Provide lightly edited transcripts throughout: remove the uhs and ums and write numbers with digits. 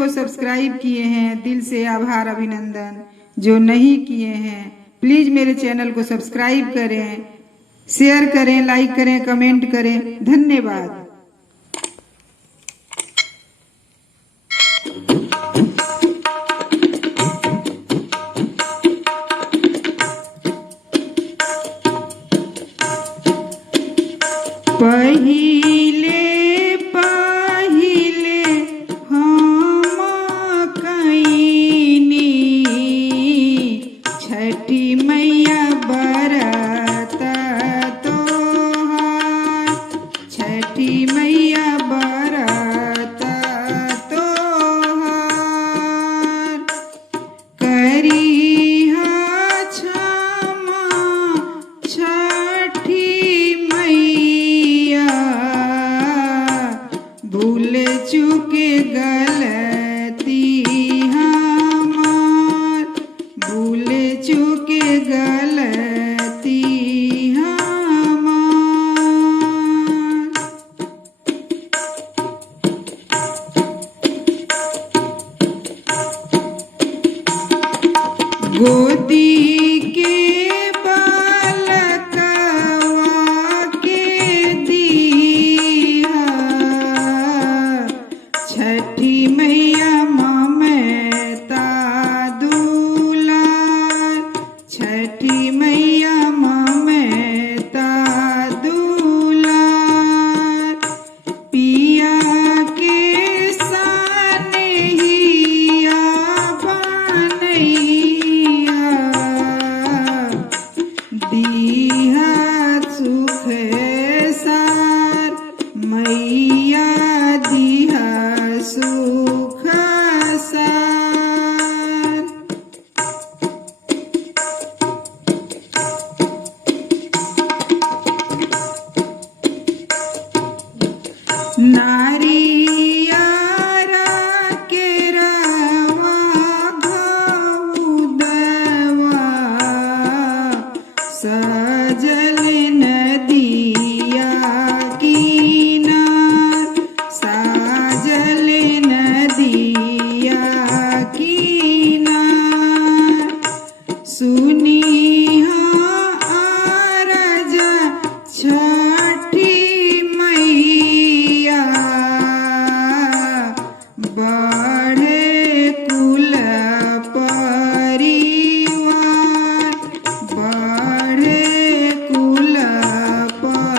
को सब्सक्राइब किए हैं दिल से आभार अभिनंदन। जो नहीं किए हैं प्लीज मेरे चैनल को सब्सक्राइब करें, शेयर करें, लाइक करें, कमेंट करें। धन्यवाद। पहिले पहिले हम कईनी छठी मैया बरत तोहार, छठी मैया बरत तोहार। करिहा क्षमा छठी भूल चूके गलती हमार, भूल चूके गलती हमार। गोदी के छठी मैया ममता दुलार, छठी मैया ममता दुलार। पिया के सनहिया बनैया दीहा सुख सार, मैया दीहा सुख सार। नारियर के रवा घउदवा सजल नदिया किनार, साजल नदिया किनार। सुनिहा आरज छठी मैया बढ़े कुल परिवार, बढ़े कुल परिवार।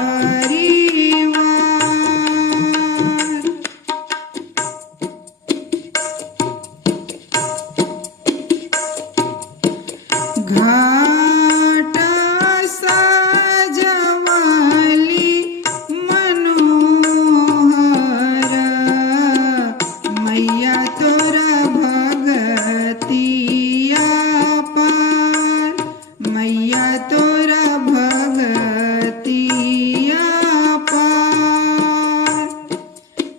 घाट सजवली मनोहर, मैया तोरा भगतिया पार, मैया तोरा भगतिया पार।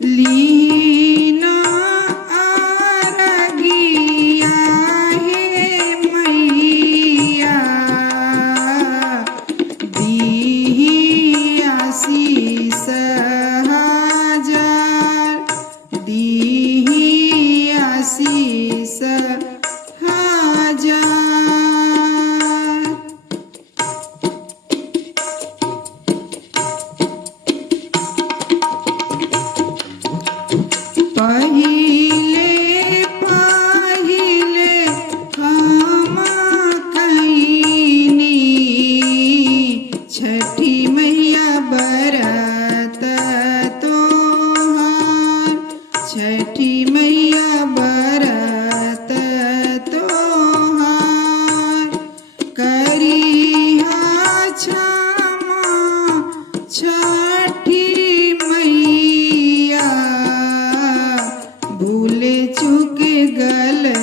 लीना आरगिया हे मैया दीही आशीष हजार, दीही आशीष हजार। पहिले पहिले हम कईनी छठी मैया बरत तोहार, छठी मैया बरत तोहार। करिहा क्षमा छठी मैया भूल चूके गलती